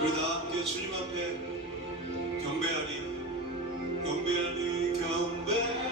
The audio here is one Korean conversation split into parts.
우리 다 함께 주님 앞에 경배하리, 경배하리, 경배하리.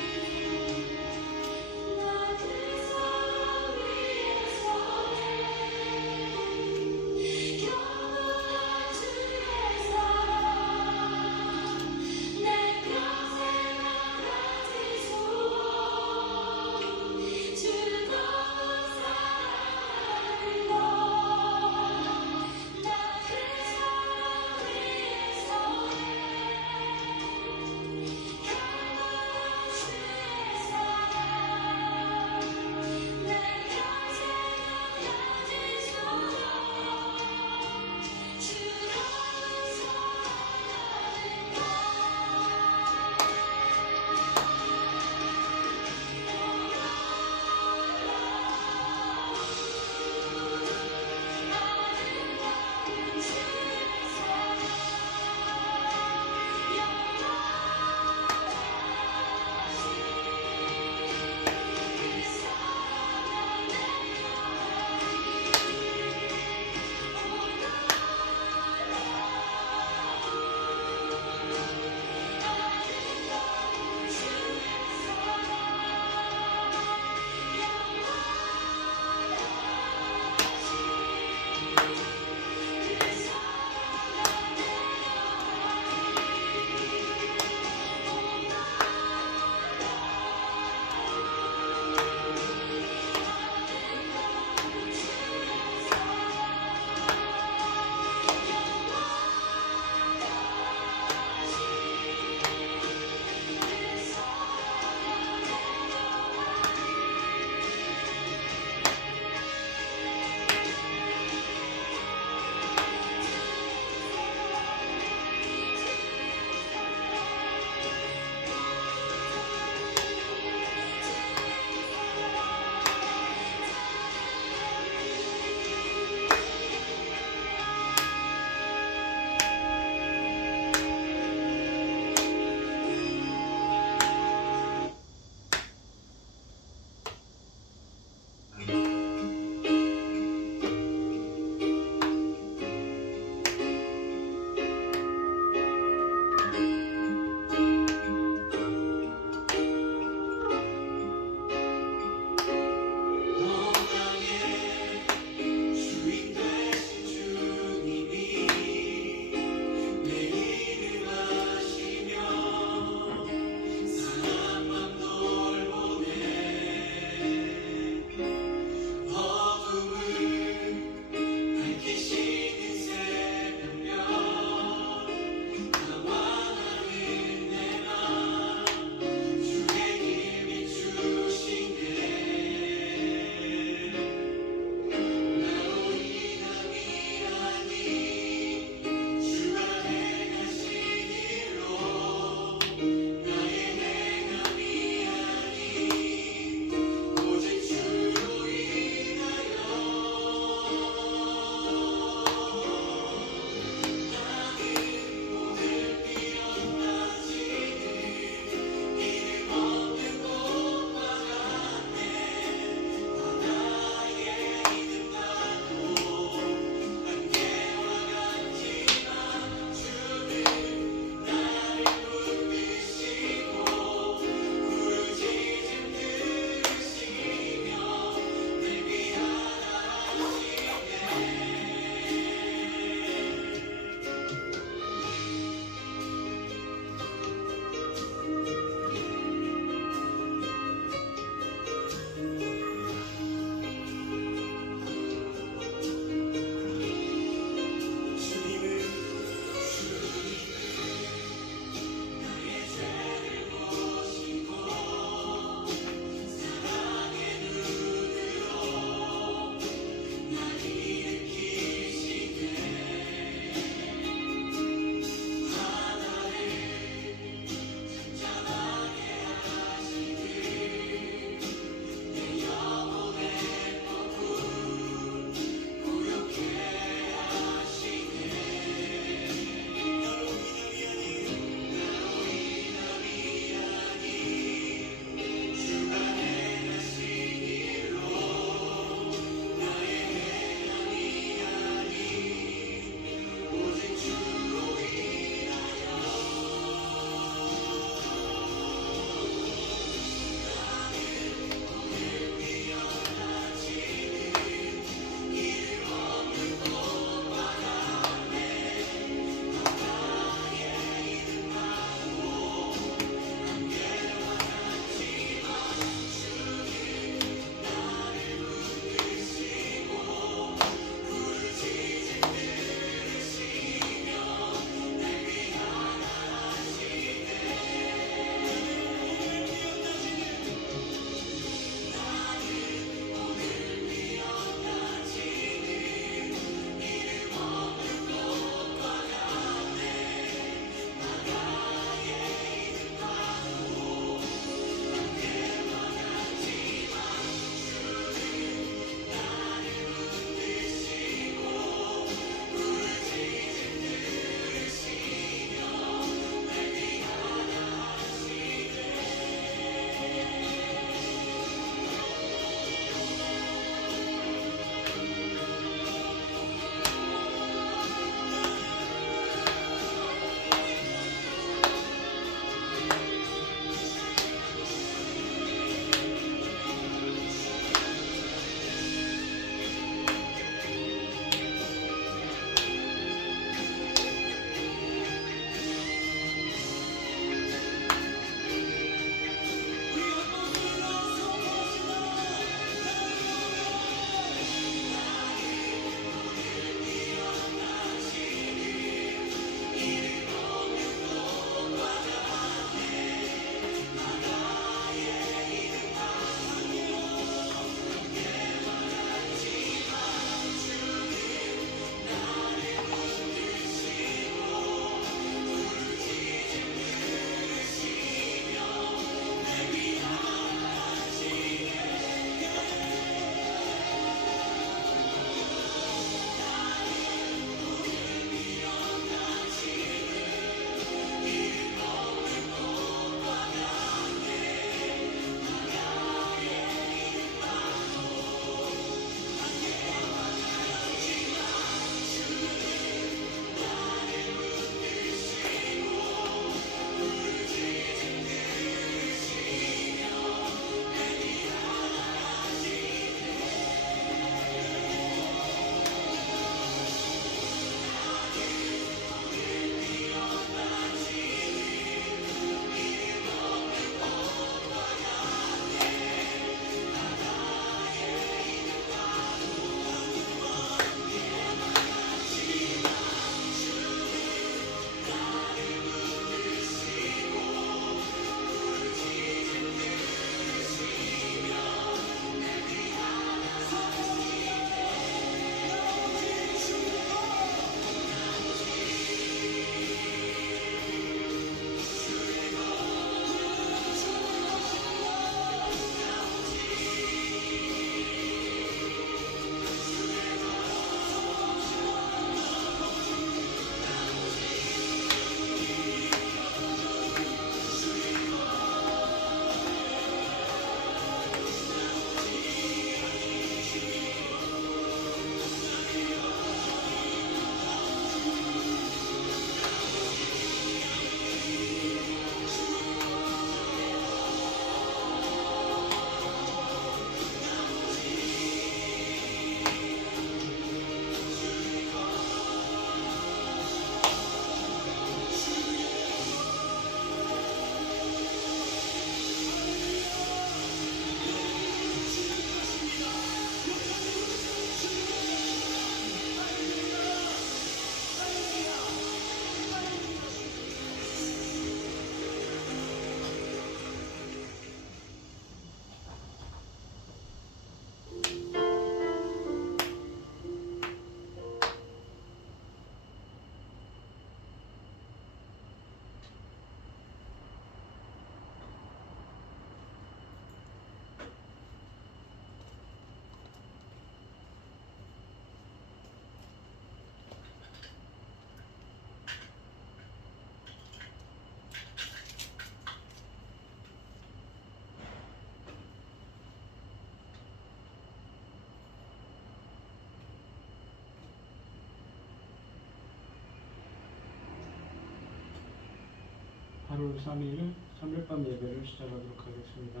8월 3일 3일밤 예배를 시작하도록 하겠습니다.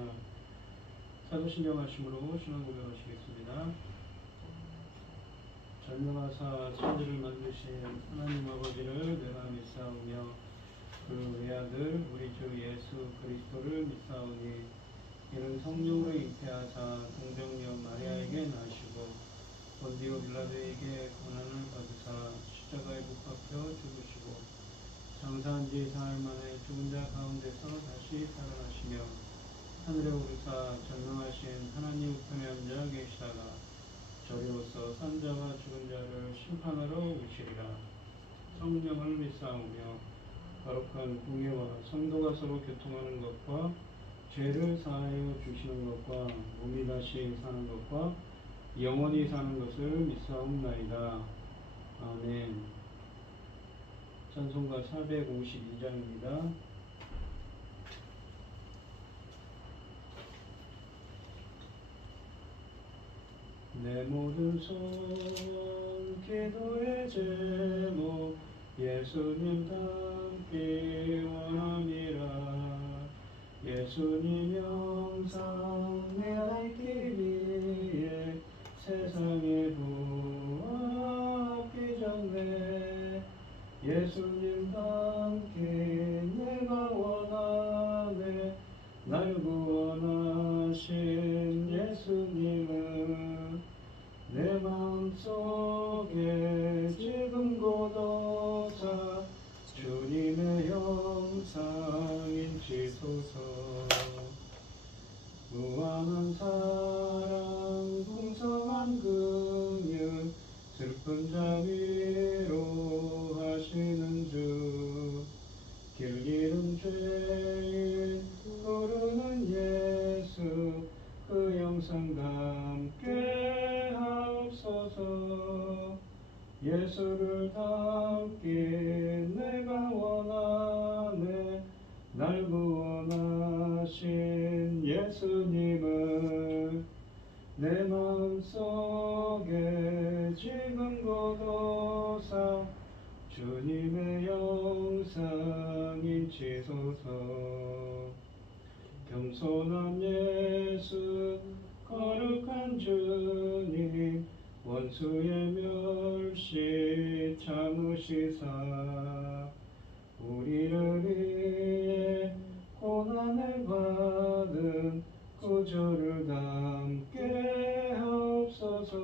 사도신경 하심으로 신앙 고백하시겠습니다. 전능하사 천지를 만드신 하나님 아버지를 내가 믿사오며 그 외아들 우리 주 예수 그리스도를 믿사오니 이는 성령으로 잉태하사 동정녀 마리아에게 나시고 본디오 빌라도에게 고난을 받으사 십자가에 못 박혀 죽으시고 장사한 지 사흘 만에 죽은 자 가운데서 다시 살아나시며 하늘에 오르사 전능하신 하나님 우편에 앉아 계시다가 저리로서 산자와 죽은 자를 심판하러 오시리라. 성령을 믿사오며 거룩한 공예와 성도가 서로 교통하는 것과 죄를 사하여 주시는 것과 몸이 다시 사는 것과 영원히 사는 것을 믿사옵나이다. 아멘. 찬송가 452장입니다. 내 모든 손 기도의 제목 예수님 닮기 원함이라. 예수님 영상 내 알 길 위에 세상의 부합기 전에 예수님 닮기 내가 원하네. 날 구원하신 예수님은 내 마음속에 지금 고도사 주님의 영상인지소서. 무한한 사랑 풍성한 긍휼 슬픈 자 위로하시는 주. 길 잃은 죄인 부르는 예수 그 영상 담게 하옵소서. 예수를 닮기 내가 원하네. 날 구원하신 예수님을 내 마음속에 지금 고도사 주님의 영상인지소서. 겸손한 예수 거룩한 주님 원수의 멸시 참으시사 우리를 위해 고난을 받은 구주를 담게 하옵소서.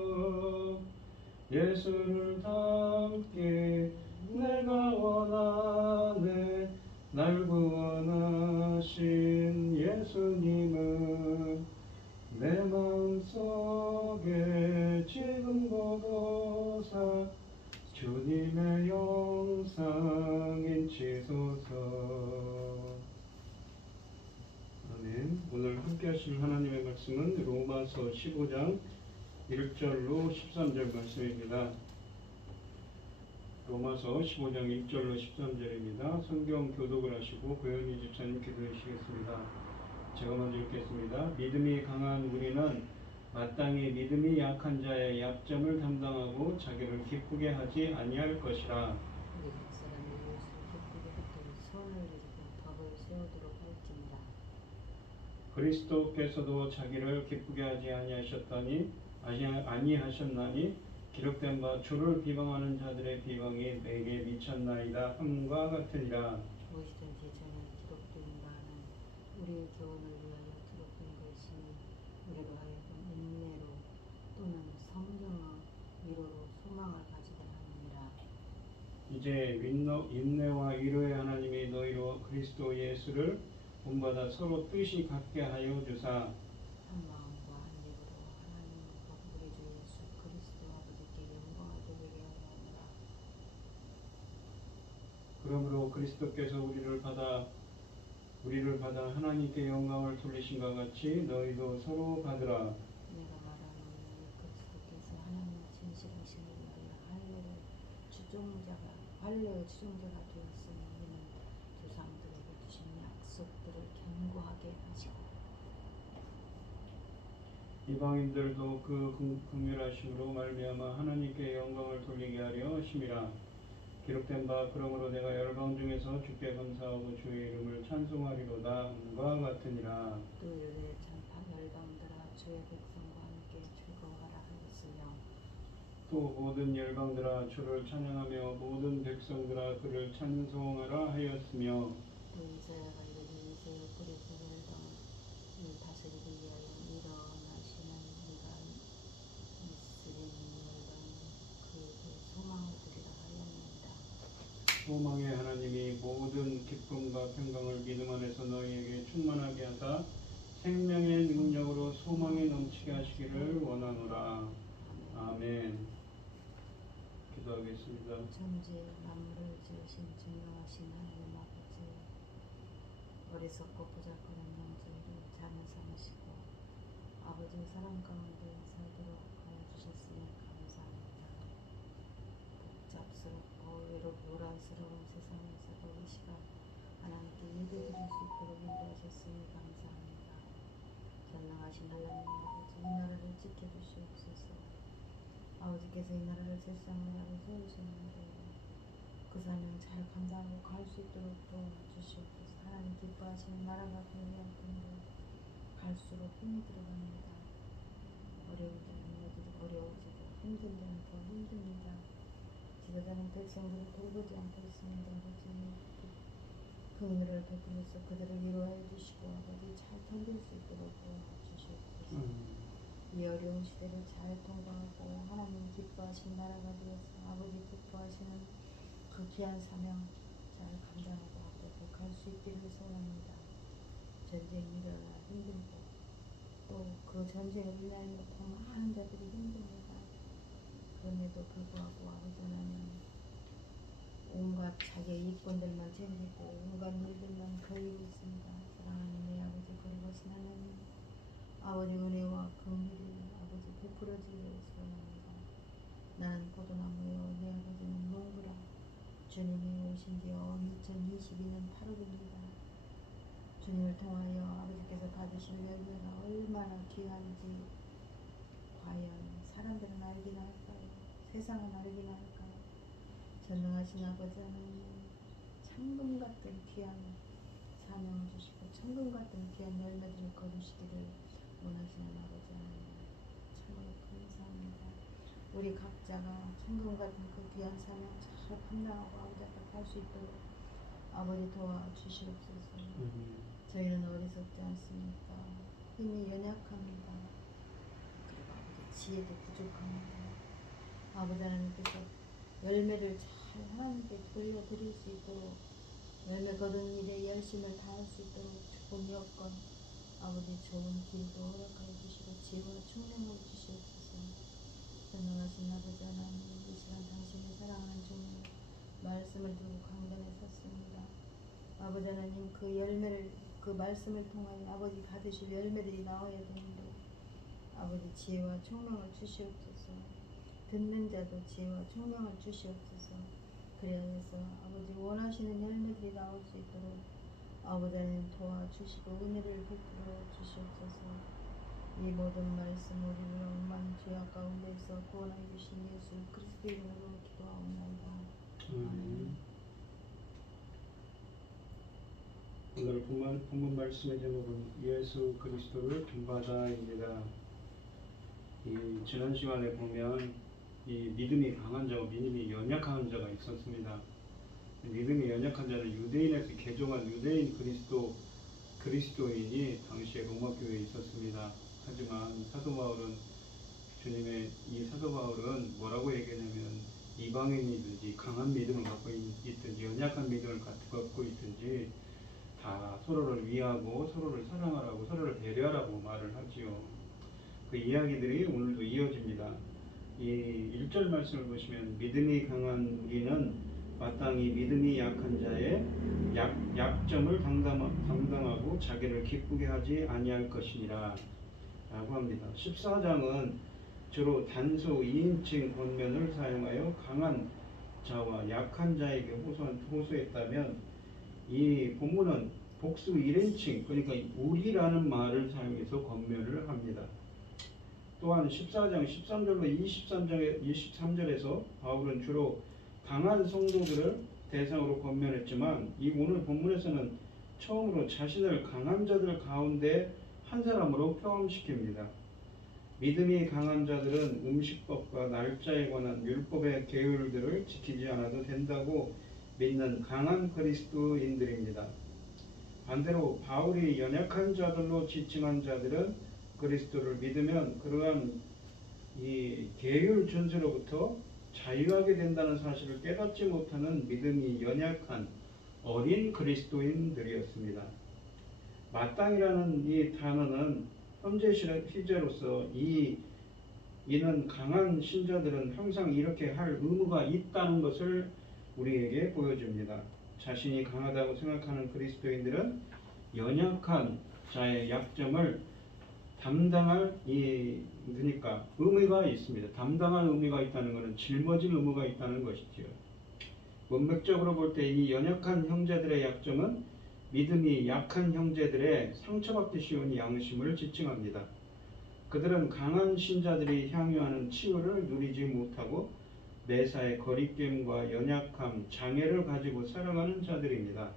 예수를 닮기 내가 원하네. 날 구원하신 예수님은 내 마음속에 지금 고도사 주님의 영상인지소서. 아멘. 오늘 함께 하실 하나님의 말씀은 로마서 15장 1절로 13절 말씀입니다. 로마서 15장 1절로 13절입니다. 성경 교독을 하시고 고현희 집사님 기도해 주시겠습니다. 제가 먼저 읽겠습니다. 믿음이 강한 우리는 마땅히 믿음이 약한 자의 약점을 담당하고 자기를 기쁘게 하지 아니할 것이라. 그리스도께서도 자기를 기쁘게 하지 아니하셨나니 기록된 바 주를 비방하는 자들의 비방이 내게 미쳤나이다 함과 같으니라. 무엇이든지 저는 기록된 바는 우리의 교훈을 위하여 기록된 것이니 우리로 하여금 인내로 또는 성경의 위로로 소망을 가지게 하느니라. 이제 인내와 위로의 하나님이 너희로 그리스도 예수를 본받아 서로 뜻이 같게 하여 주사 한 마음과 한 입으로 하나님과 우리 주 예수 그리스도 아버지께 영광을 돌리게 하느니라. 그러므로 그리스도께서 우리를 받아 하나님께 영광을 돌리신과 같이 너희도 서로 받으라. 내가 말하노니 그리스도께서 하나님의 진실하신 분들 할례의 추종자가 되었으니 이는 조상들에게 주신 약속들을 견고하게 하시고 이방인들도 그 긍휼하심으로 말미암아 하나님께 영광을 돌리게 하려 하심이라. 기록된 바 그러므로 내가 열방 중에서 주께 감사하고 주의 이름을 찬송하리로다 함과 같으니라. 또 유대 전파 열방들아 주의 백성과 함께 즐거워하라 하였으며 또 모든 열방들아 주를 찬양하며 모든 백성들아 그를 찬송하라 하였으며 또 이사야가 이르되 이제 그리스도 열방을 다스리기 위하여 일어나시는 이가 있으리니 열방이 그에게 소망을 두리라 하였나이다. 소망의 하나님이 모든 기쁨과 평강을 믿음 안에서 너희에게 충만하게 하사 생명의 능력으로 소망에 넘치게 하시기를 원하노라. 아멘. 기도하겠습니다. 천지 만물을 지으신 증명하신 하나님 아버지, 어리석고 보잘것없는 저희를 자녀 삼으시고 아버지 사랑 가운데 살도록 하여 주셨으니 감사합니다. 복잡스럽고 외롭고 요란스러운 세상에서도 이 시간 하나님께 예배드릴 수 있도록 인도하셨으니 감사합니다. 전능하신 하나님 아버지, 이 나라를 지켜주시옵소서. 아버지께서 이 나라를 세상이라고 세우셨는데 그 사명 잘 감당하고 갈 수 있도록 도와주시옵소서. 하나님 기뻐하시는 나라가 되어야 할 텐데 갈수록 힘이 들어갑니다. 어려울 때는 어려워지고 힘든 데는 더 힘듭니다. 지도자는 백성들을 돌보지 않고 있습니다. 아버지 긍휼을 베풀어서 그들을 위로해 주시고 아버지 잘 견딜 수 있도록 도와주시옵소서. 이 어려운 시대를 잘 통과하고 하나님 기뻐하신 나라가 되어서 아버지 기뻐하시는 그 귀한 사명 잘 감당하고 앞으로 갈 수 있기를 소원합니다. 전쟁이 일어나 힘들고 또 그 전쟁을 위하여 더 많은 자들이 힘듭니다. 그럼에도 불구하고 아버지 하나님 온갖 자기의 이권들만 챙기고 온갖 일들만 벌이고 있습니다. 사랑하는 내 아버지 거룩하신 하나님, 아버지 은혜와 긍휼이 아버지 베풀어지기를 소원합니다. 나는 포도나무요 내 아버지는 농부라. 주님이 오신 지 2022년 8월입니다. 주님을 통하여 아버지께서 받으실 열매가 얼마나 귀한지 과연 사람들은 알기나 할까요? 세상은 알기나 할까요? 전능하신 아버지 하나님, 천금 같은 귀한 사명을 주시고 천금 같은 귀한 열매들을 거두시기를 원하시는 아버지 하나님, 참으로 감사합니다. 우리 각자가 천금 같은 그 귀한 사명 잘 감당하고 아버지 앞에 갈 수 있도록 아버지 도와주시옵소서. 저희는 어리석지 않습니까? 힘이 연약합니다. 그리고 아버지 지혜도 부족합니다. 아버지 하나님께서 열매를 잘 하나님께 돌려드릴 수 있도록 열매 거두는 일에 열심을 다할 수 있도록 좋은 여건 아버지 좋은 길도 허락하여 주시고 지혜와 총명을 주시옵소서. 전능하신 아버지 하나님, 이 시간 당신의 사랑하는 종을 말씀을 두고 강단에 섰습니다. 아버지 하나님, 그 열매를 그 말씀을 통하여 아버지 받으실 열매들이 나와야 되는데 아버지 지혜와 총명을 주시옵소서. 듣는 자도 지혜와 총명을 주시옵소서. 그래야 해서 아버지 원하시는 열매들이 나올 수 있도록 아버지 하나님 도와주시고 은혜를 베풀어 주시옵소서. 이 모든 말씀 우리를 엄만 죄악 가운데서 구원하여 주신 예수 그리스도 이름으로 기도하옵나이다. 아멘. 오늘 본문 말씀의 제목은 예수 그리스도를 전파자입니다. 이 지난 시간에 보면 이 믿음이 강한 자와 믿음이 연약한 자가 있었습니다. 믿음이 연약한 자는 유대인에서 개종한 유대인 그리스도인이 당시에 로마 교회에 있었습니다. 하지만 사도 바울은 뭐라고 얘기하냐면 이방인이든지 강한 믿음을 갖고 있든지 연약한 믿음을 갖고 있든지 다 서로를 위하고 서로를 사랑하라고 서로를 배려하라고 말을 하지요. 그 이야기들이 오늘도 이어집니다. 이 1절 말씀을 보시면 믿음이 강한 우리는 마땅히 믿음이 약한 자의 약점을 담당하고 자기를 기쁘게 하지 아니할 것이니라 라고 합니다. 14장은 주로 단수 2인칭 권면을 사용하여 강한 자와 약한 자에게 호소했다면 이 본문은 복수 1인칭 그러니까 우리라는 말을 사용해서 권면을 합니다. 또한 14장 13절로 23절에서 바울은 주로 강한 성도들을 대상으로 권면했지만 이 오늘 본문에서는 처음으로 자신을 강한 자들 가운데 한 사람으로 포함시킵니다. 믿음이 강한 자들은 음식법과 날짜에 관한 율법의 계율들을 지키지 않아도 된다고 믿는 강한 그리스도인들입니다. 반대로 바울이 연약한 자들로 지칭한 자들은 그리스도를 믿으면 그러한 이 계율 준수로부터 자유하게 된다는 사실을 깨닫지 못하는 믿음이 연약한 어린 그리스도인들이었습니다. 마땅이라는 이 단어는 현재 시제로서 이는 강한 신자들은 항상 이렇게 할 의무가 있다는 것을 우리에게 보여줍니다. 자신이 강하다고 생각하는 그리스도인들은 연약한 자의 약점을 담당할 그러니까 의무가 있습니다. 담당할 의무가 있다는 것은 짊어질 의무가 있다는 것이죠. 문맥적으로 볼 때 이 연약한 형제들의 약점은 믿음이 약한 형제들의 상처받기 쉬운 양심을 지칭합니다. 그들은 강한 신자들이 향유하는 치유를 누리지 못하고 매사에 거리낌과 연약함, 장애를 가지고 살아가는 자들입니다.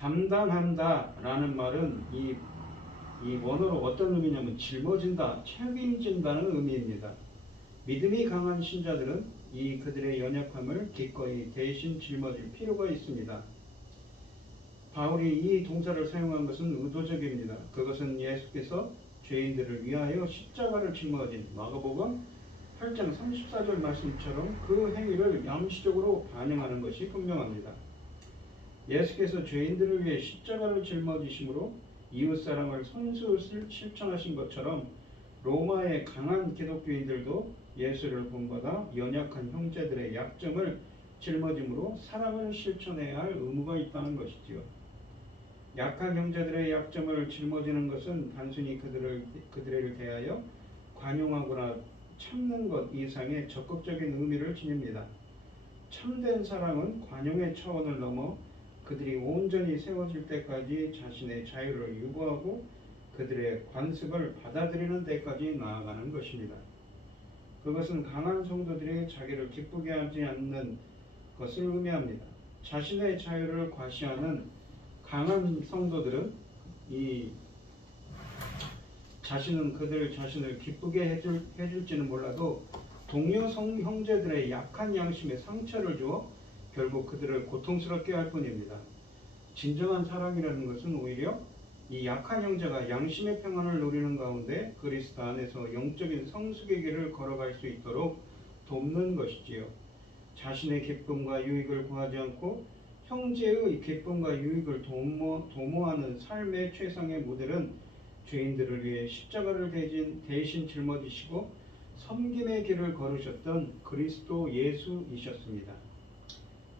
담당한다라는 말은 이 원어로 어떤 의미냐면 짊어진다, 책임진다는 의미입니다. 믿음이 강한 신자들은 그들의 연약함을 기꺼이 대신 짊어질 필요가 있습니다. 바울이 이 동사를 사용한 것은 의도적입니다. 그것은 예수께서 죄인들을 위하여 십자가를 짊어진 마가복음 8장 34절 말씀처럼 그 행위를 양시적으로 반영하는 것이 분명합니다. 예수께서 죄인들을 위해 십자가를 짊어지심으로 이웃사랑을 손수 실천하신 것처럼 로마의 강한 기독교인들도 예수를 본받아 연약한 형제들의 약점을 짊어짐으로 사랑을 실천해야 할 의무가 있다는 것이지요. 약한 형제들의 약점을 짊어지는 것은 단순히 그들을 대하여 관용하거나 참는 것 이상의 적극적인 의미를 지닙니다. 참된 사랑은 관용의 차원을 넘어 그들이 온전히 세워질 때까지 자신의 자유를 유보하고 그들의 관습을 받아들이는 데까지 나아가는 것입니다. 그것은 강한 성도들이 자기를 기쁘게 하지 않는 것을 의미합니다. 자신의 자유를 과시하는 강한 성도들은 그들 자신을 기쁘게 해줄지는 몰라도 동료 형제들의 약한 양심에 상처를 주어 결국 그들을 고통스럽게 할 뿐입니다. 진정한 사랑이라는 것은 오히려 이 약한 형제가 양심의 평안을 누리는 가운데 그리스도 안에서 영적인 성숙의 길을 걸어갈 수 있도록 돕는 것이지요. 자신의 기쁨과 유익을 구하지 않고 형제의 기쁨과 유익을 도모하는 삶의 최상의 모델은 죄인들을 위해 십자가를 대신 짊어지시고 섬김의 길을 걸으셨던 그리스도 예수이셨습니다.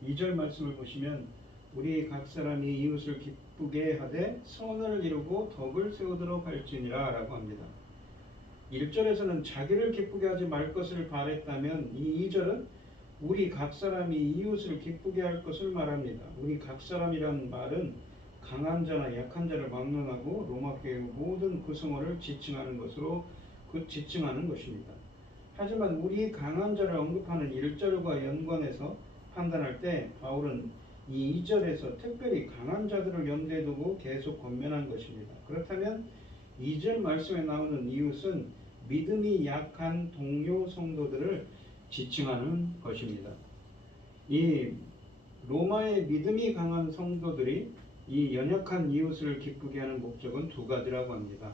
2절 말씀을 보시면 우리 각 사람이 이웃을 기쁘게 하되 선을 이루고 덕을 세우도록 할지니라 라고 합니다. 1절에서는 자기를 기쁘게 하지 말 것을 바랬다면 이 2절은 우리 각 사람이 이웃을 기쁘게 할 것을 말합니다. 우리 각 사람이란 말은 강한 자나 약한 자를 막론하고 로마교회의 모든 구성원을 지칭하는 것입니다. 하지만 우리 강한 자를 언급하는 1절과 연관해서 판단할 때 바울은 이 2절에서 특별히 강한 자들을 염두에 두고 계속 권면한 것입니다. 그렇다면 2절 말씀에 나오는 이웃은 믿음이 약한 동료 성도들을 지칭하는 것입니다. 이 로마의 믿음이 강한 성도들이 이 연약한 이웃을 기쁘게 하는 목적은 두 가지라고 합니다.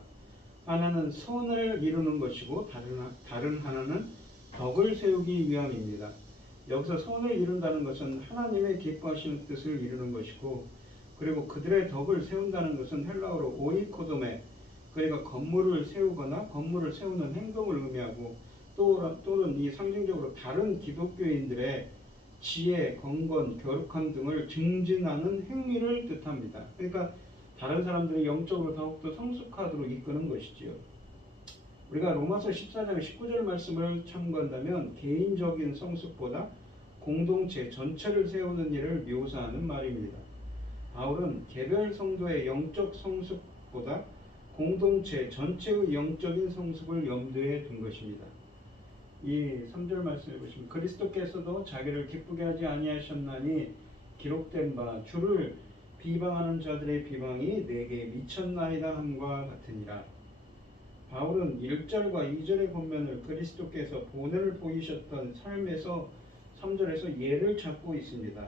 하나는 선을 이루는 것이고 다른 하나는 덕을 세우기 위함입니다. 여기서 선을 이룬다는 것은 하나님의 기뻐하시는 뜻을 이루는 것이고, 그리고 그들의 덕을 세운다는 것은 헬라어로 오이코도메, 그러니까 건물을 세우거나 건물을 세우는 행동을 의미하고, 또는 이 상징적으로 다른 기독교인들의 지혜, 건건, 교육함 등을 증진하는 행위를 뜻합니다. 그러니까 다른 사람들이 영적으로 더욱더 성숙하도록 이끄는 것이지요. 우리가 로마서 14장 19절 말씀을 참고한다면 개인적인 성숙보다 공동체 전체를 세우는 일을 묘사하는 말입니다. 바울은 개별 성도의 영적 성숙보다 공동체 전체의 영적인 성숙을 염두에 둔 것입니다. 이 3절 말씀해 보시면 그리스도께서도 자기를 기쁘게 하지 아니하셨나니 기록된 바 주를 비방하는 자들의 비방이 내게 미쳤나이다 함과 같으니라. 바울은 1절과 2절의 본면을 그리스도께서 본을 보이셨던 삶에서 3절에서 예를 찾고 있습니다.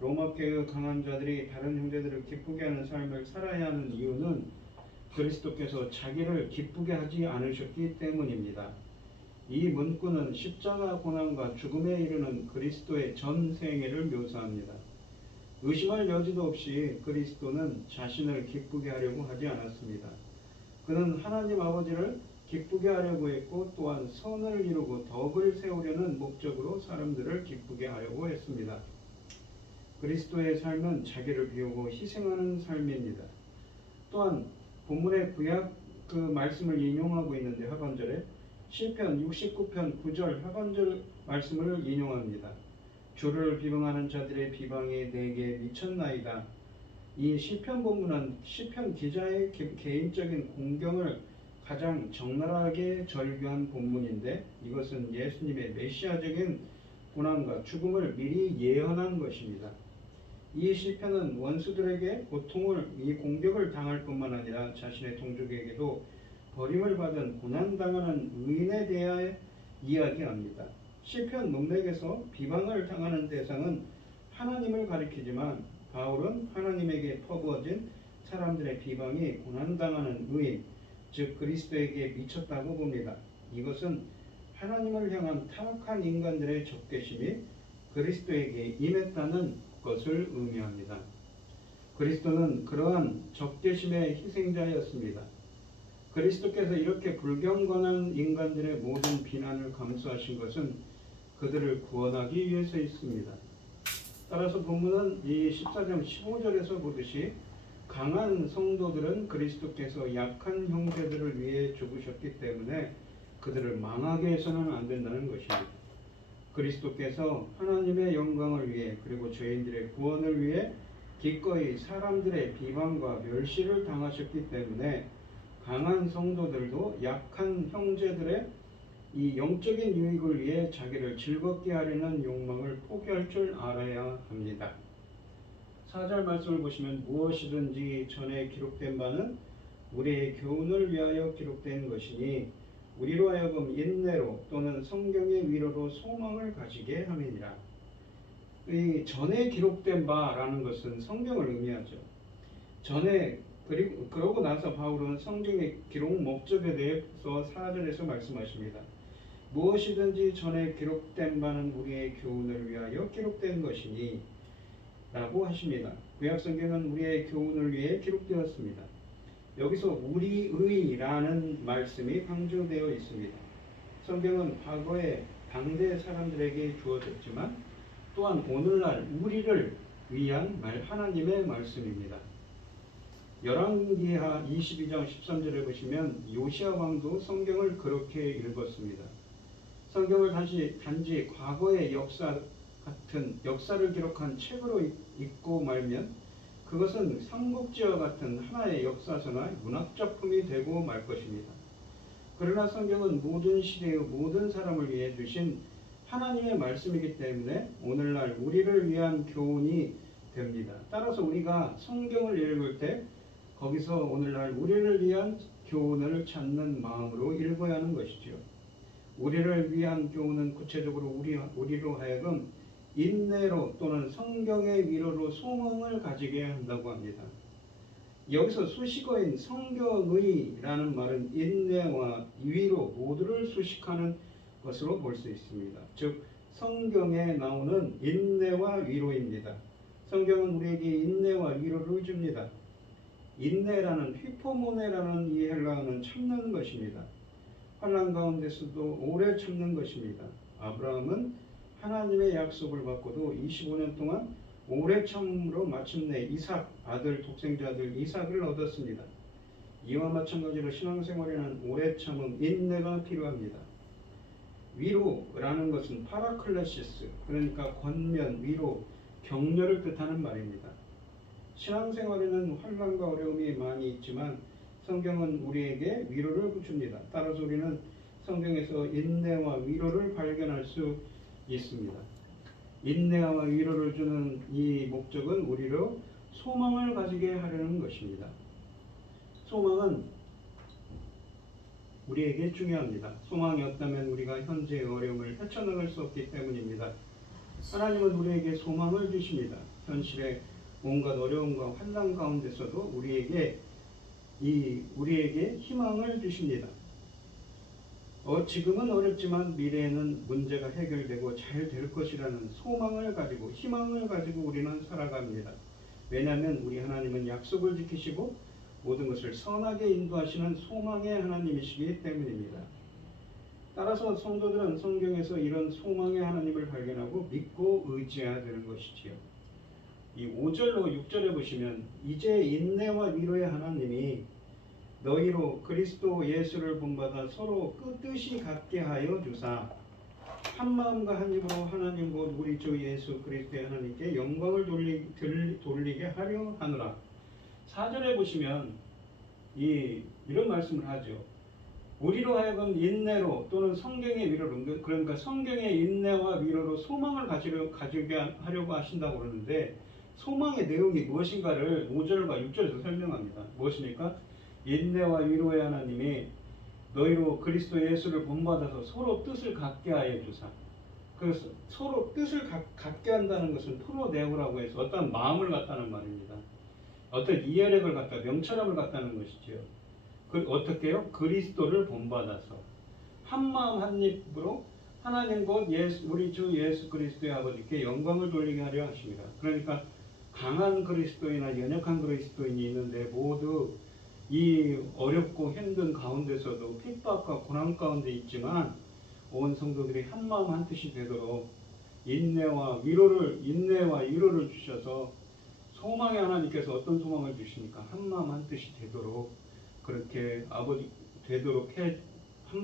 로마교회 강한 자들이 다른 형제들을 기쁘게 하는 삶을 살아야 하는 이유는 그리스도께서 자기를 기쁘게 하지 않으셨기 때문입니다. 이 문구는 십자가 고난과 죽음에 이르는 그리스도의 전 생애를 묘사합니다. 의심할 여지도 없이 그리스도는 자신을 기쁘게 하려고 하지 않았습니다. 그는 하나님 아버지를 기쁘게 하려고 했고 또한 선을 이루고 덕을 세우려는 목적으로 사람들을 기쁘게 하려고 했습니다. 그리스도의 삶은 자기를 비우고 희생하는 삶입니다. 또한 본문의 구약 그 말씀을 인용하고 있는데 하반절에 시편 69편 9절 하반절 말씀을 인용합니다. 주를 비방하는 자들의 비방이 내게 미쳤나이다. 이 시편 본문은 시편 기자의 개인적인 공경을 가장 적나라하게 절규한 본문인데 이것은 예수님의 메시아적인 고난과 죽음을 미리 예언한 것입니다. 이 시편은 원수들에게 고통을 이 공격을 당할 뿐만 아니라 자신의 동족에게도 버림을 받은 고난당하는 의인에 대하여 이야기합니다. 시편 문맥에서 비방을 당하는 대상은 하나님을 가리키지만 바울은 하나님에게 퍼부어진 사람들의 비방이 고난당하는 의인, 즉 그리스도에게 미쳤다고 봅니다. 이것은 하나님을 향한 타락한 인간들의 적개심이 그리스도에게 임했다는 것을 의미합니다. 그리스도는 그러한 적개심의 희생자였습니다. 그리스도께서 이렇게 불경건한 인간들의 모든 비난을 감수하신 것은 그들을 구원하기 위해서 있습니다. 따라서 본문은 이 14장 15절에서 보듯이 강한 성도들은 그리스도께서 약한 형제들을 위해 죽으셨기 때문에 그들을 망하게 해서는 안 된다는 것입니다. 그리스도께서 하나님의 영광을 위해 그리고 죄인들의 구원을 위해 기꺼이 사람들의 비방과 멸시를 당하셨기 때문에 강한 성도들도 약한 형제들의 이 영적인 유익을 위해 자기를 즐겁게 하려는 욕망을 포기할 줄 알아야 합니다. 4절 말씀을 보시면 무엇이든지 전에 기록된 바는 우리의 교훈을 위하여 기록된 것이니 우리로 하여금 인내로 또는 성경의 위로로 소망을 가지게 함이니라. 이 전에 기록된 바라는 것은 성경을 의미하죠. 전에 그러고 나서 바울은 성경의 기록 목적에 대해서 4절에서 말씀하십니다. 무엇이든지 전에 기록된 바는 우리의 교훈을 위하여 기록된 것이니 라고 하십니다. 구약성경은 우리의 교훈을 위해 기록되었습니다. 여기서 우리의라는 말씀이 강조되어 있습니다. 성경은 과거에 당대 사람들에게 주어졌지만 또한 오늘날 우리를 위한 하나님의 말씀입니다. 열왕기하 22장 13절에 보시면 요시야 왕도 성경을 그렇게 읽었습니다. 성경을 단지 과거의 역사 같은 역사를 기록한 책으로 읽고 말면 그것은 삼국지와 같은 하나의 역사서나 문학작품이 되고 말 것입니다. 그러나 성경은 모든 시대의 모든 사람을 위해 주신 하나님의 말씀이기 때문에 오늘날 우리를 위한 교훈이 됩니다. 따라서 우리가 성경을 읽을 때 거기서 오늘날 우리를 위한 교훈을 찾는 마음으로 읽어야 하는 것이죠. 우리를 위한 교훈은 구체적으로 우리로 하여금 인내로 또는 성경의 위로로 소망을 가지게 한다고 합니다. 여기서 수식어인 성경의라는 말은 인내와 위로 모두를 수식하는 것으로 볼 수 있습니다. 즉 성경에 나오는 인내와 위로입니다. 성경은 우리에게 인내와 위로를 줍니다. 인내라는 휘포모네라는 이 헬라어는 참는 것입니다. 환난 가운데서도 오래 참는 것입니다. 아브라함은 하나님의 약속을 받고도 25년 동안 오래 참음으로 마침내 이삭 아들 독생자 아들 이삭을 얻었습니다. 이와 마찬가지로 신앙생활에는 오래 참음 인내가 필요합니다. 위로라는 것은 파라클레시스 그러니까 권면 위로 격려를 뜻하는 말입니다. 신앙생활에는 환난과 어려움이 많이 있지만 성경은 우리에게 위로를 줍니다. 따라서 우리는 성경에서 인내와 위로를 발견할 수 있습니다. 인내와 위로를 주는 이 목적은 우리로 소망을 가지게 하려는 것입니다. 소망은 우리에게 중요합니다. 소망이 없다면 우리가 현재의 어려움을 헤쳐나갈 수 없기 때문입니다. 하나님은 우리에게 소망을 주십니다. 현실의 온갖 어려움과 환난 가운데서도 우리에게 희망을 주십니다. 지금은 어렵지만 미래에는 문제가 해결되고 잘 될 것이라는 소망을 가지고 희망을 가지고 우리는 살아갑니다. 왜냐하면 우리 하나님은 약속을 지키시고 모든 것을 선하게 인도하시는 소망의 하나님이시기 때문입니다. 따라서 성도들은 성경에서 이런 소망의 하나님을 발견하고 믿고 의지해야 되는 것이지요. 이 5절로 6절에 보시면 이제 인내와 위로의 하나님이 너희로 그리스도 예수를 본받아 서로 뜻이 같게 하여 주사 한 마음과 한 입으로 하나님 곧 우리 주 예수 그리스도의 하나님께 영광을 돌리게 하려 하노라. 4절에 보시면 이런 말씀을 하죠. 우리로 하여금 인내로 또는 성경의 위로로, 그러니까 성경의 인내와 위로로 소망을 가지게 하려고 하신다고 그러는데, 소망의 내용이 무엇인가를 5절과 6절에서 설명합니다. 무엇입니까? 인내와 위로의 하나님이 너희로 그리스도 예수를 본받아서 서로 뜻을 같게 하여 주사. 그래서 서로 뜻을 같게 한다는 것은 프로네오라고 해서 어떤 마음을 갖다는 말입니다. 어떤 이해력을 갖다, 명철함을 갖다는 것이지요. 어떻게요? 그리스도를 본받아서 한 마음 한 입으로 하나님 곧 우리 주 예수 그리스도의 아버지께 영광을 돌리게 하려 하십니다. 그러니까 강한 그리스도인이나 연약한 그리스도인이 있는데 모두 이 어렵고 힘든 가운데서도 핍박과 고난 가운데 있지만 온 성도들이 한 마음 한 뜻이 되도록 인내와 위로를 주셔서 소망의 하나님께서 어떤 소망을 주시니까 한 마음 한 뜻이 되도록 그렇게 한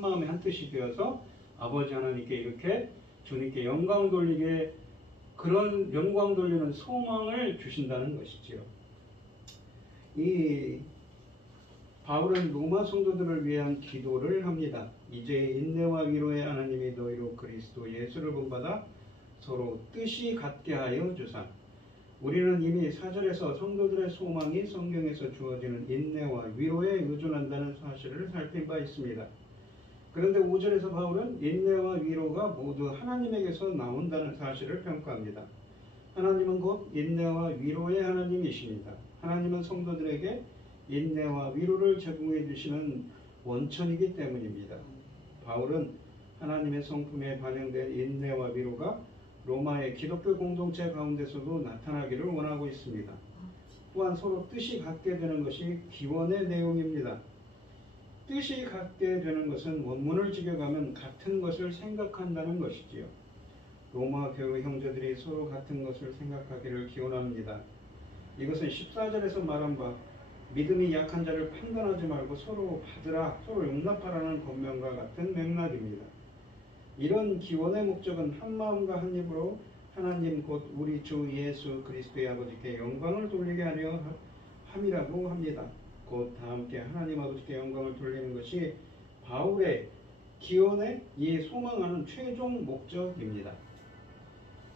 마음의 한 뜻이 되어서 아버지 하나님께 이렇게 주님께 영광 돌리게 그런 영광 돌리는 소망을 주신다는 것이지요. 이 바울은 로마 성도들을 위한 기도를 합니다. 이제 인내와 위로의 하나님이 너희로 그리스도 예수를 본받아 서로 뜻이 같게 하여 주사. 우리는 이미 4절에서 성도들의 소망이 성경에서 주어지는 인내와 위로에 의존한다는 사실을 살핀 바 있습니다. 그런데 5절에서 바울은 인내와 위로가 모두 하나님에게서 나온다는 사실을 평가합니다. 하나님은 곧 인내와 위로의 하나님이십니다. 하나님은 성도들에게 인내와 위로를 제공해 주시는 원천이기 때문입니다. 바울은 하나님의 성품에 반영된 인내와 위로가 로마의 기독교 공동체 가운데서도 나타나기를 원하고 있습니다. 또한 서로 뜻이 같게 되는 것이 기원의 내용입니다. 뜻이 같게 되는 것은 원문을 직역하면 같은 것을 생각한다는 것이지요. 로마 교회 형제들이 서로 같은 것을 생각하기를 기원합니다. 이것은 14절에서 말한 바 믿음이 약한 자를 판단하지 말고 서로 받으라, 서로 용납하라는 권면과 같은 맥락입니다. 이런 기원의 목적은 한 마음과 한 입으로 하나님 곧 우리 주 예수 그리스도의 아버지께 영광을 돌리게 하려 함이라고 합니다. 곧 다 함께 하나님 아버지께 영광을 돌리는 것이 바울의 기원에 소망하는 최종 목적입니다.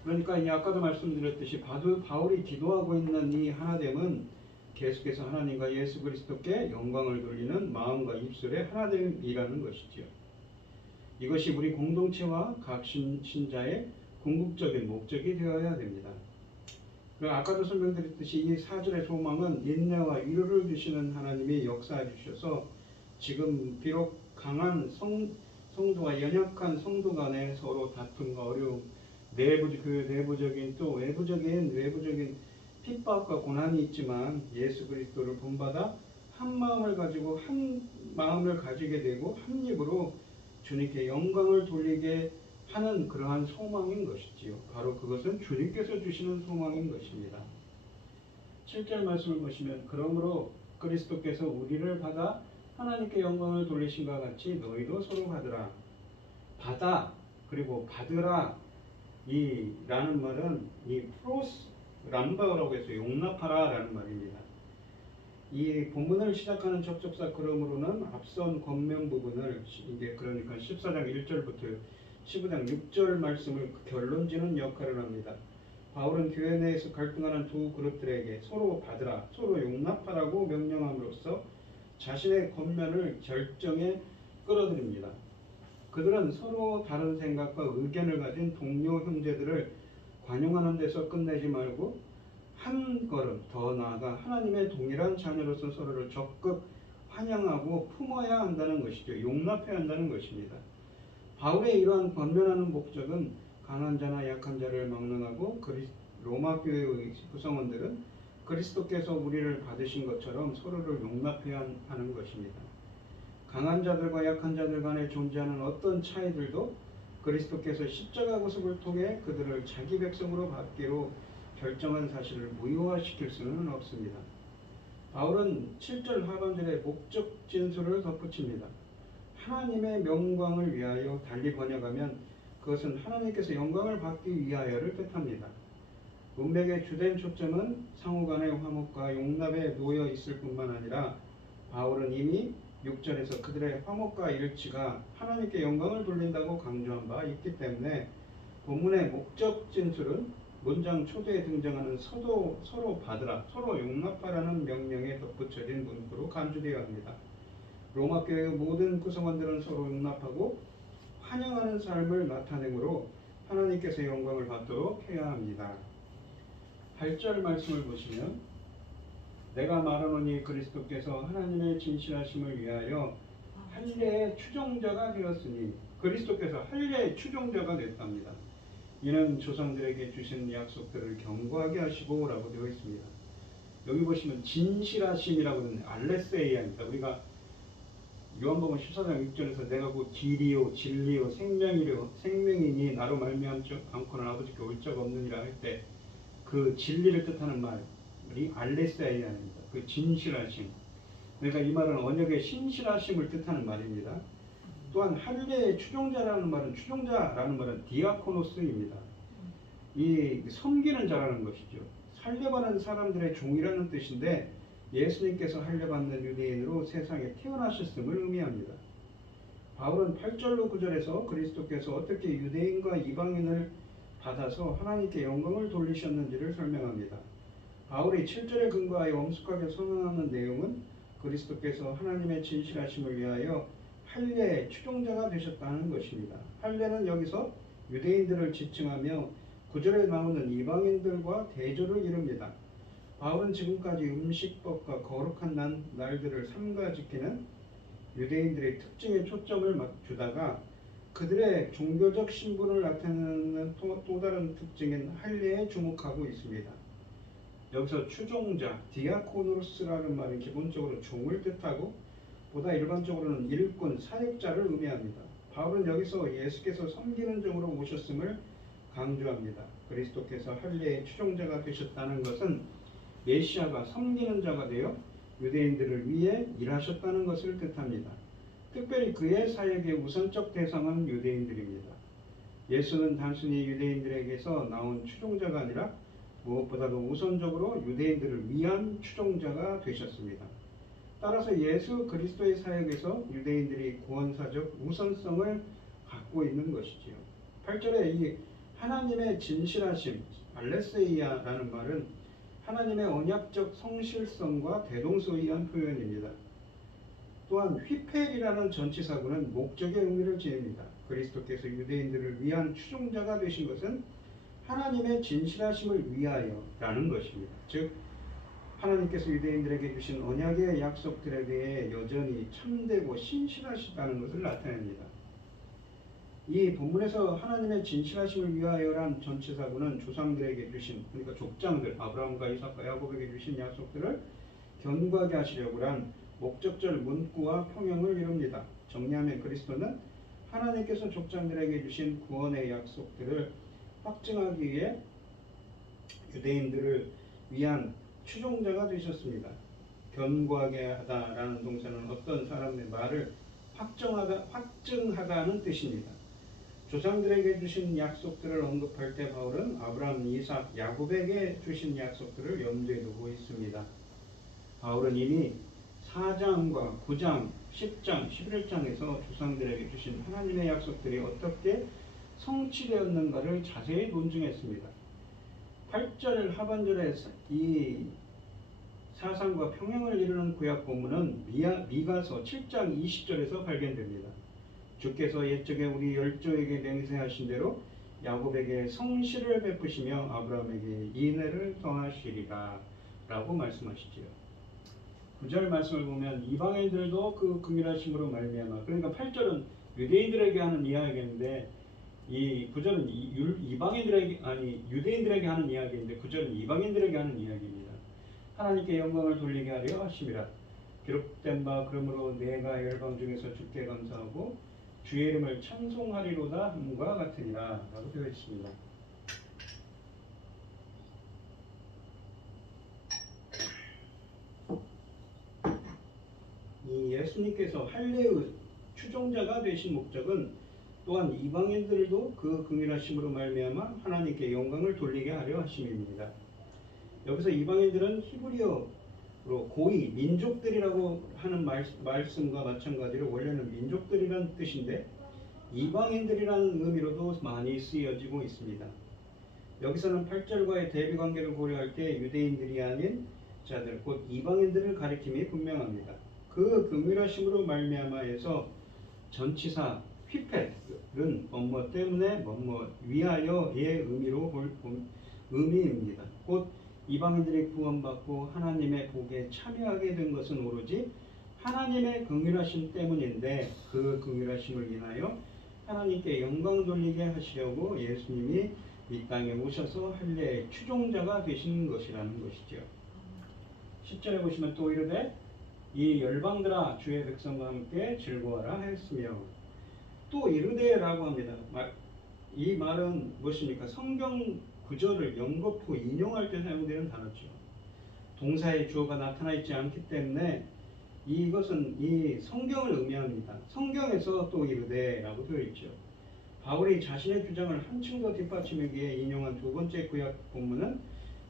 그러니까 아까도 말씀드렸듯이 바울이 기도하고 있는 이 하나됨은 계속해서 하나님과 예수 그리스도께 영광을 돌리는 마음과 입술의 하나됨이라는 것이지요. 이것이 우리 공동체와 각 신자의 궁극적인 목적이 되어야 됩니다. 아까도 설명드렸듯이 이 4절의 소망은 인내와 위로를 주시는 하나님이 역사해 주셔서 지금 비록 강한 성도와 연약한 성도 간에 서로 다툼과 어려움, 내부적인 또 외부적인 핍박과 고난이 있지만 예수 그리스도를 본받아 한 마음을 가지고 한 마음을 가지게 되고 한 입으로 주님께 영광을 돌리게 하는 그러한 소망인 것이지요. 바로 그것은 주님께서 주시는 소망인 것입니다. 7절 말씀을 보시면 그러므로 그리스도께서 우리를 받아 하나님께 영광을 돌리신과 같이 너희도 서로 받으라. 받아 그리고 받으라 라는 말은 이 프로스 람바라고 해서 용납하라 라는 말입니다. 이 본문을 시작하는 접속사 그러므로는 앞선 겉면 부분을 이제 그러니까 14장 1절부터 15장 6절 말씀을 결론지는 역할을 합니다. 바울은 교회 내에서 갈등하는 두 그룹들에게 서로 받으라, 서로 용납하라고 명령함으로써 자신의 겉면을 결정에 끌어들입니다. 그들은 서로 다른 생각과 의견을 가진 동료 형제들을 관용하는 데서 끝내지 말고 한 걸음 더 나아가 하나님의 동일한 자녀로서 서로를 적극 환영하고 품어야 한다는 것이죠. 용납해야 한다는 것입니다. 바울의 이러한 권면하는 목적은 강한 자나 약한 자를 막론하고 로마 교회의 구성원들은 그리스도께서 우리를 받으신 것처럼 서로를 용납해야 하는 것입니다. 강한 자들과 약한 자들 간에 존재하는 어떤 차이들도 그리스도께서 십자가 구속을 통해 그들을 자기 백성으로 받기로 결정한 사실을 무효화시킬 수는 없습니다. 바울은 7절 하반절에 목적 진술을 덧붙입니다. 하나님의 명광을 위하여, 달리 번역하면 그것은 하나님께서 영광을 받기 위하여를 뜻합니다. 문맥의 주된 초점은 상호간의 화목과 용납에 놓여 있을 뿐만 아니라 바울은 이미 6절에서 그들의 화목과 일치가 하나님께 영광을 돌린다고 강조한 바 있기 때문에 본문의 목적 진술은 문장 초대에 등장하는 서로 받으라, 서로 용납하라는 명령에 덧붙여진 문구로 간주되어야 합니다. 로마 교회의 모든 구성원들은 서로 용납하고 환영하는 삶을 나타내므로 하나님께서 영광을 받도록 해야 합니다. 8절 말씀을 보시면 내가 말하노니 그리스도께서 하나님의 진실하심을 위하여 할례의 추종자가 되었으니, 그리스도께서 할례의 추종자가 됐답니다. 이는 조상들에게 주신 약속들을 견고하게 하시고 라고 되어 있습니다. 여기 보시면 진실하심이라고 하는 알레세이아입니다. 우리가 요한복음 14장 6절에서 내가 곧 길이요 진리요 생명이니 나로 말미암지 않고는 아버지께 올 자가 없느니라 할 때 그 진리를 뜻하는 말이 알레세이아입니다. 그 진실하심. 그러니까 이 말은 언약의 신실하심을 뜻하는 말입니다. 또한 할례의 추종자라는 말은, 추종자라는 말은 디아코노스입니다. 이 섬기는 자라는 것이죠. 할례받는 사람들의 종이라는 뜻인데 예수님께서 할례받는 유대인으로 세상에 태어나셨음을 의미합니다. 바울은 8절로 9절에서 그리스도께서 어떻게 유대인과 이방인을 받아서 하나님께 영광을 돌리셨는지를 설명합니다. 바울이 7절에 근거하여 엄숙하게 선언하는 내용은 그리스도께서 하나님의 진실하심을 위하여 할례의 추종자가 되셨다는 것입니다. 할례는 여기서 유대인들을 지칭하며 9절에 나오는 이방인들과 대조를 이룹니다. 바울은 지금까지 음식법과 거룩한 날들을 삼가 지키는 유대인들의 특징에 초점을 주다가 그들의 종교적 신분을 나타내는 또 다른 특징인 할례에 주목하고 있습니다. 여기서 추종자, 디아코노스라는 말은 기본적으로 종을 뜻하고 보다 일반적으로는 일꾼, 사역자를 의미합니다. 바울은 여기서 예수께서 섬기는 종으로 오셨음을 강조합니다. 그리스도께서 할례의 추종자가 되셨다는 것은 메시아가 섬기는 자가 되어 유대인들을 위해 일하셨다는 것을 뜻합니다. 특별히 그의 사역의 우선적 대상은 유대인들입니다. 예수는 단순히 유대인들에게서 나온 추종자가 아니라 무엇보다도 우선적으로 유대인들을 위한 추종자가 되셨습니다. 따라서 예수 그리스도의 사역에서 유대인들이 구원사적 우선성을 갖고 있는 것이지요. 8절에 이 하나님의 진실하심, 알레세이아라는 말은 하나님의 언약적 성실성과 대동소이한 표현입니다. 또한 휘펠이라는 전치사구는 목적의 의미를 지닙니다. 그리스도께서 유대인들을 위한 추종자가 되신 것은 하나님의 진실하심을 위하여라는 것입니다. 즉 하나님께서 유대인들에게 주신 언약의 약속들에 대해 여전히 참되고 신실하시다는 것을 나타냅니다. 이 본문에서 하나님의 진실하심을 위하여란 전치사구는 조상들에게 주신, 그러니까 족장들 아브라함과 이삭과 야곱에게 주신 약속들을 견고하게 하시려고 한 목적절 문구와 평형을 이룹니다. 정리하면 그리스도는 하나님께서 족장들에게 주신 구원의 약속들을 확증하기 위해 유대인들을 위한 추종자가 되셨습니다. 견고하게 하다라는 동사는 어떤 사람의 말을 확증하다는 뜻입니다. 조상들에게 주신 약속들을 언급할 때 바울은 아브라함, 이삭, 야곱에게 주신 약속들을 염두에 두고 있습니다. 바울은 이미 4장과 9장, 10장, 11장에서 조상들에게 주신 하나님의 약속들이 어떻게 성취되었는가를 자세히 논증했습니다. 8절 하반절에 이 사상과 평행을 이루는 구약 본문은 미가서 7장 20절에서 발견됩니다. 주께서 옛적에 우리 열조에게 맹세하신 대로 야곱에게 성실을 베푸시며 아브라함에게 인애를 더하시리라 라고 말씀하시지요. 9절 말씀을 보면 이방인들도 그 긍휼하심으로 말미암아, 그러니까 8절은 유대인들에게 하는 이야기인데 이 9절은 유대인들에게 하는 이야기인데 9절은 이방인들에게 하는 이야기입니다. 하나님께 영광을 돌리게 하려 하심이라. 기록된 바 그러므로 내가 열방 중에서 주께 감사하고 주의 이름을 찬송하리로다 함과 같으니라 라고 되어 있습니다. 이 예수님께서 할례의 추종자가 되신 목적은 또한 이방인들도 그 긍휼하심으로 말미암아 하나님께 영광을 돌리게 하려 하심입니다. 여기서 이방인들은 히브리어로 고이 민족들이라고 하는 말씀과 마찬가지로 원래는 민족들이라는 뜻인데 이방인들이라는 의미로도 많이 쓰여지고 있습니다. 여기서는 8절과의 대비 관계를 고려할 때 유대인들이 아닌 자들 곧 이방인들을 가리킴이 분명합니다. 그 긍휼하심으로 말미암아에서 전치사 휘펫은 뭐뭐 때문에 뭐뭐 위하여의 의미입니다. 곧 이방인들이 구원받고 하나님의 복에 참여하게 된 것은 오로지 하나님의 긍휼하심 때문인데 그 긍휼하심을 인하여 하나님께 영광 돌리게 하시려고 예수님이 이 땅에 오셔서 할례의 추종자가 되신 것이라는 것이죠. 10절에 보시면 또 이르되 이 열방들아 주의 백성과 함께 즐거워라 했으며 또 이르되라고 합니다. 이 말은 무엇입니까? 성경 구절을 연거푸 인용할 때 사용되는 단어죠. 동사의 주어가 나타나 있지 않기 때문에 이것은 이 성경을 의미합니다. 성경에서 또 이르되라고 되어 있죠. 바울이 자신의 주장을 한층 더 뒷받침하기 위해 인용한 두 번째 구약 본문은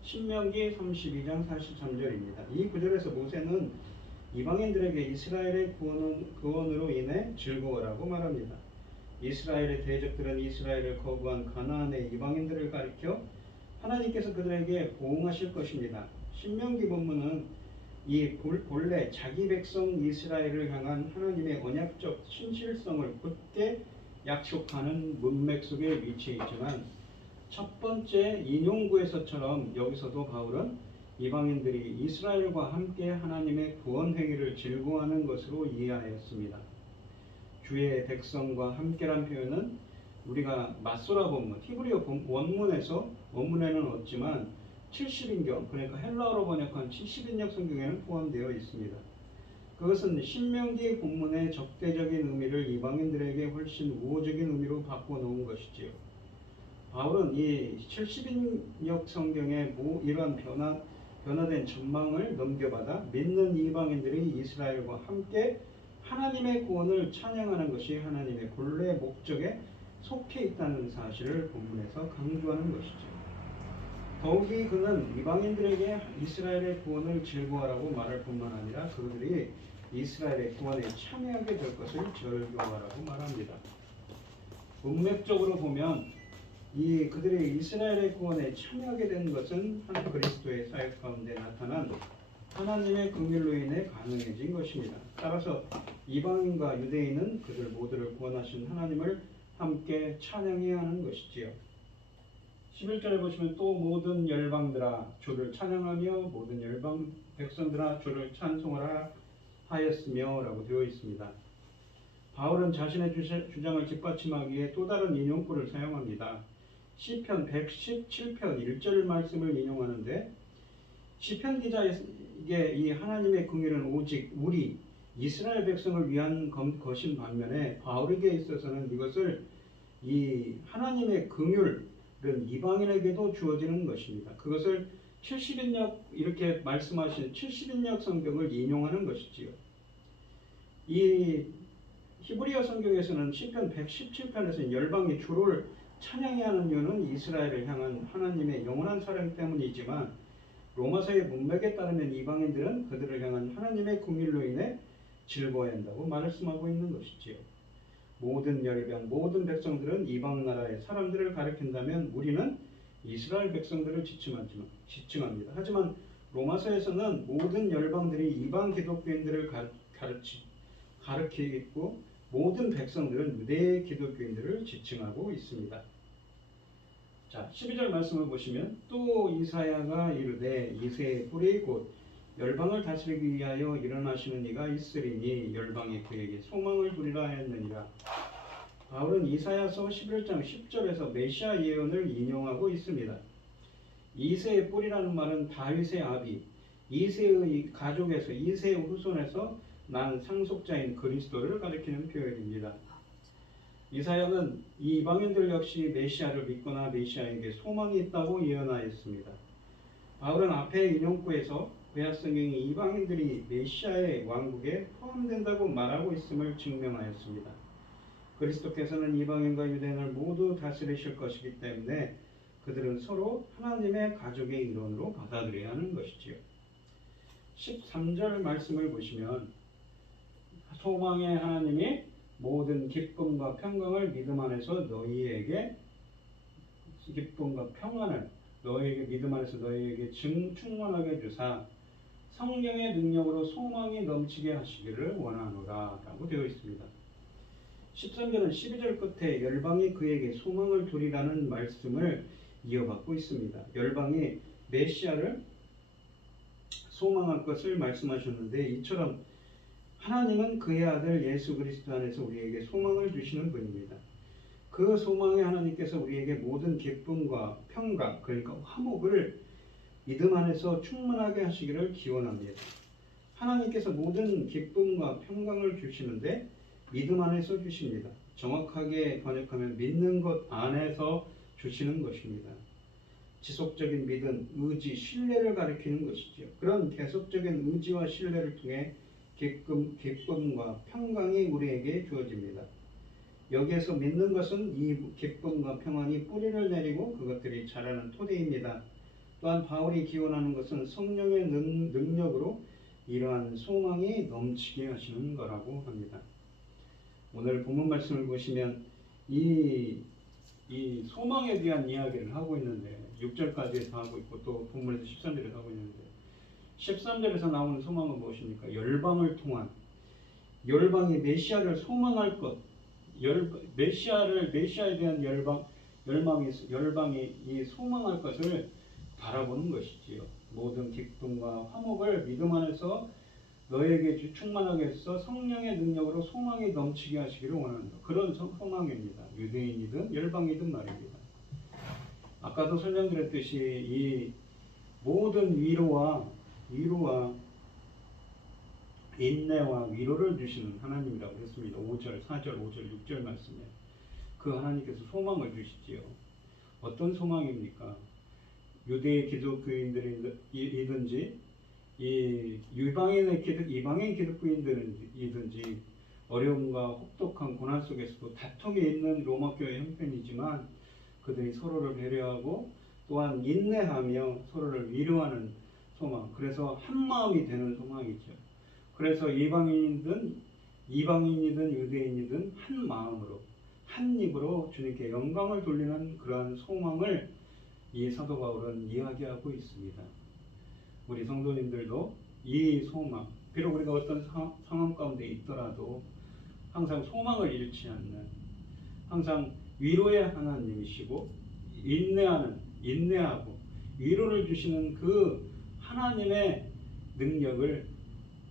신명기 32장 43절입니다. 이 구절에서 모세는 이방인들에게 이스라엘의 구원으로 인해 즐거워라고 말합니다. 이스라엘의 대적들은 이스라엘을 거부한 가나안의 이방인들을 가리켜 하나님께서 그들에게 보응하실 것입니다. 신명기 본문은 이 본래 자기 백성 이스라엘을 향한 하나님의 언약적 신실성을 굳게 약속하는 문맥 속에 위치해 있지만 첫 번째 인용구에서처럼 여기서도 바울은 이방인들이 이스라엘과 함께 하나님의 구원 행위를 즐거워하는 것으로 이해하였습니다. 주의 백성과 함께란 표현은 우리가 맞소라 본문, 히브리어 원문에는 없지만 70인경, 그러니까 헬라어로 번역한 70인역 성경에는 포함되어 있습니다. 그것은 신명기 본문의 적대적인 의미를 이방인들에게 훨씬 우호적인 의미로 바꿔놓은 것이지요. 바울은 이 70인역 성경의 이러한 변화된 전망을 넘겨받아 믿는 이방인들이 이스라엘과 함께 하나님의 구원을 찬양하는 것이 하나님의 본래 목적에 속해 있다는 사실을 본문에서 강조하는 것이죠. 더욱이 그는 이방인들에게 이스라엘의 구원을 즐거워하라고 말할 뿐만 아니라 그들이 이스라엘의 구원에 참여하게 될 것을 즐거워하라고 말합니다. 문맥적으로 보면 그들이 이스라엘의 구원에 참여하게 된 것은 한 그리스도의 사역 가운데 나타난 하나님의 긍휼로 인해 가능해진 것입니다. 따라서 이방인과 유대인은 그들 모두를 구원하신 하나님을 함께 찬양해야 하는 것이지요. 11절에 보시면 또 모든 열방들아 주를 찬양하며 모든 열방 백성들아 주를 찬송하라 하였으며 라고 되어 있습니다. 바울은 자신의 주장을 뒷받침하기 위해 또 다른 인용구를 사용합니다. 시편 117편 1절 말씀을 인용하는데 시편 기자에게 이 하나님의 긍휼은 오직 우리 이스라엘 백성을 위한 것인 반면에 바울에게 있어서는 이것을 이 하나님의 긍휼은 이방인에게도 주어지는 것입니다. 그것을 70인역 이렇게 말씀하신 70인역 성경을 인용하는 것이지요. 이 히브리어 성경에서는 시편 117편에서 열방이 주를 찬양해야 하는 이유는 이스라엘을 향한 하나님의 영원한 사랑 때문이지만 로마서의 문맥에 따르면 이방인들은 그들을 향한 하나님의 긍휼로 인해 즐거워야 한다고 말씀하고 있는 것이지요. 모든 열방, 모든 백성들은 이방 나라의 사람들을 가리킨다면 우리는 이스라엘 백성들을 지칭합니다. 하지만 로마서에서는 모든 열방들이 이방 기독교인들을 가리키고 모든 백성들은 유대 기독교인들을 지칭하고 있습니다. 자, 12절 말씀을 보시면 또 이사야가 이르되 이새의 뿌리 곧 열방을 다스리기 위하여 일어나시는 이가 있으리니 열방이 그에게 소망을 두리라 했느니라. 바울은 이사야서 11장 10절에서 메시아 예언을 인용하고 있습니다. 이새의 뿌리라는 말은 다윗의 아비 이새의 가족에서 이새의 후손에서 난 상속자인 그리스도를 가리키는 표현입니다. 이사야는 이방인들 역시 메시아를 믿거나 메시아에게 소망이 있다고 예언하였습니다. 바울은 앞에 인용구에서 구약성경이 이방인들이 메시아의 왕국에 포함된다고 말하고 있음을 증명하였습니다. 그리스도께서는 이방인과 유대인을 모두 다스리실 것이기 때문에 그들은 서로 하나님의 가족의 일원으로 받아들여야 하는 것이지요. 13절 말씀을 보시면 소망의 하나님이 모든 기쁨과 평강을 믿음 안에서 너희에게 기쁨과 평안을 너희에게 믿음 안에서 너희에게 충만하게 주사 성령의 능력으로 소망이 넘치게 하시기를 원하노라 라고 되어 있습니다. 13절은 12절 끝에 열방이 그에게 소망을 두리라는 말씀을 이어받고 있습니다. 열방이 메시아를 소망할 것을 말씀하셨는데 이처럼 하나님은 그의 아들 예수 그리스도 안에서 우리에게 소망을 주시는 분입니다. 그 소망의 하나님께서 우리에게 모든 기쁨과 평강, 그러니까 화목을 믿음 안에서 충만하게 하시기를 기원합니다. 하나님께서 모든 기쁨과 평강을 주시는데 믿음 안에서 주십니다. 정확하게 번역하면 믿는 것 안에서 주시는 것입니다. 지속적인 믿음, 의지, 신뢰를 가리키는 것이죠. 그런 계속적인 의지와 신뢰를 통해 기쁨과 평강이 우리에게 주어집니다. 여기에서 믿는 것은 이 기쁨과 평안이 뿌리를 내리고 그것들이 자라는 토대입니다. 또한 바울이 기원하는 것은 성령의 능력으로 이러한 소망이 넘치게 하시는 거라고 합니다. 오늘 본문 말씀을 보시면 이 소망에 대한 이야기를 하고 있는데 6절까지 하고 있고 또 본문에서 13절에서 하고 있는데 13절에서 나오는 소망은 무엇입니까? 열방을 통한 열방이 메시아를 소망할 것, 메시아에 대한 열방이 이 소망할 것을 바라보는 것이지요. 모든 기쁨과 화목을 믿음 안에서 너에게 충만하게 해서 성령의 능력으로 소망이 넘치게 하시기를 원한다. 그런 소망입니다. 유대인이든 열방이든 말입니다. 아까도 설명드렸듯이 이 모든 위로와 인내와 위로를 주시는 하나님이라고 했습니다. 5절, 4절, 5절, 6절 말씀에 그 하나님께서 소망을 주시지요. 어떤 소망입니까? 유대 기독교인들이든지 이방인 기독교인들이든지 어려움과 혹독한 고난 속에서도 다툼이 있는 로마교회 형편이지만 그들이 서로를 배려하고 또한 인내하며 서로를 위로하는 소망, 그래서 한 마음이 되는 소망이죠. 그래서 이방인이든 유대인이든 한 마음으로 한 입으로 주님께 영광을 돌리는 그러한 소망을 이 사도 바울은 이야기하고 있습니다. 우리 성도님들도 이 소망, 비록 우리가 어떤 상황 가운데 있더라도 항상 소망을 잃지 않는, 항상 위로의 하나님이시고 인내하고 위로를 주시는 그 하나님의 능력을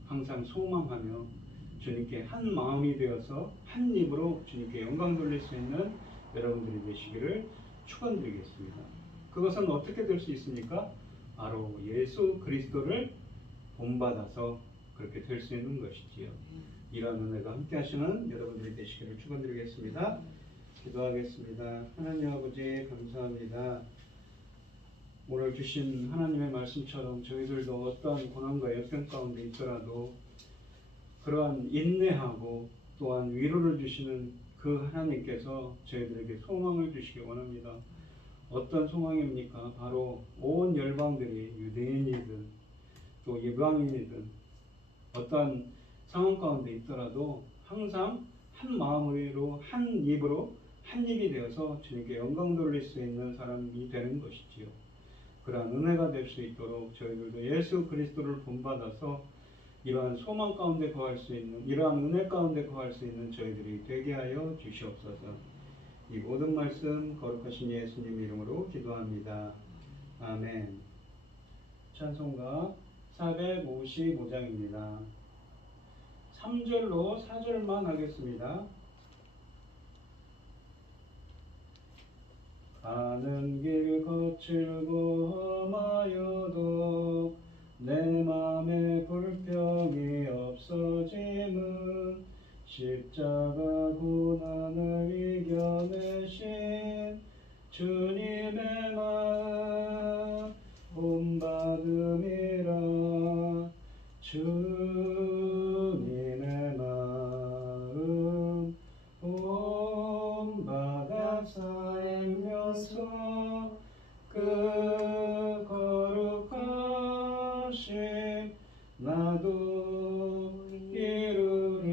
항상 소망하며 주님께 한 마음이 되어서 한 입으로 주님께 영광 돌릴 수 있는 여러분들이 되시기를 축원드리겠습니다. 그것은 어떻게 될 수 있습니까? 바로 예수 그리스도를 본받아서 그렇게 될 수 있는 것이지요. 이러한 은혜가 함께 하시는 여러분들이 되시기를 축원드리겠습니다. 기도하겠습니다. 하나님 아버지 감사합니다. 오늘 주신 하나님의 말씀처럼 저희들도 어떠한 고난과 역경 가운데 있더라도 그러한 인내하고 또한 위로를 주시는 그 하나님께서 저희들에게 소망을 주시기 원합니다. 어떤 소망입니까? 바로 온 열방들이 유대인이든 또 이방인이든 어떤 상황 가운데 있더라도 항상 한 마음으로 한 입으로 한 입이 되어서 주님께 영광 돌릴 수 있는 사람이 되는 것이지요. 그러한 은혜가 될 수 있도록 저희들도 예수 그리스도를 본받아서 이러한 소망 가운데 거할 수 있는, 이러한 은혜 가운데 거할 수 있는 저희들이 되게 하여 주시옵소서. 이 모든 말씀 거룩하신 예수님 이름으로 기도합니다. 아멘. 찬송가 455장입니다. 3절로 4절만 하겠습니다. 가는 길 거칠고 험하여도 내 맘에 불평이 없어짐은 십자가 고난을 이겨내신 주님의 마음 본받음이라. 주님의 마음 본받아 살면서 그 거룩하심 나도 이루리.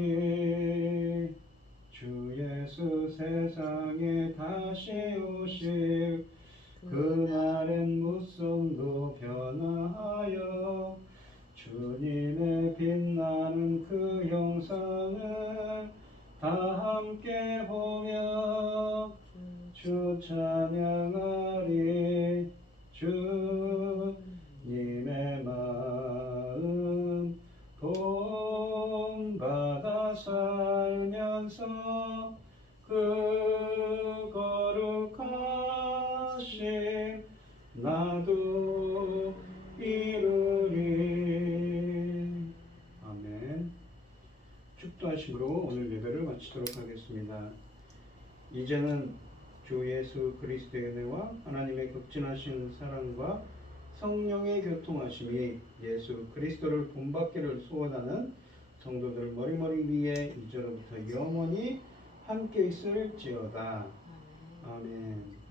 주 예수 세상에 다시 오실 그날엔 무성도 변화하여 주님의 빛나는 그 영상을 다 함께 보며 주 찬양하리. 주님의 마음 본받아 살면서 그 거룩하심 나도 이루리. 아멘. 축도하심으로 오늘 예배를 마치도록 하겠습니다. 이제는 주 예수 그리스도의 은혜와 하나님의 극진하신 사랑과 성령의 교통하심이 예수 그리스도를 본받기를 소원하는 성도들 머리머리 위에 이제로부터 영원히 함께 있을지어다. 아멘.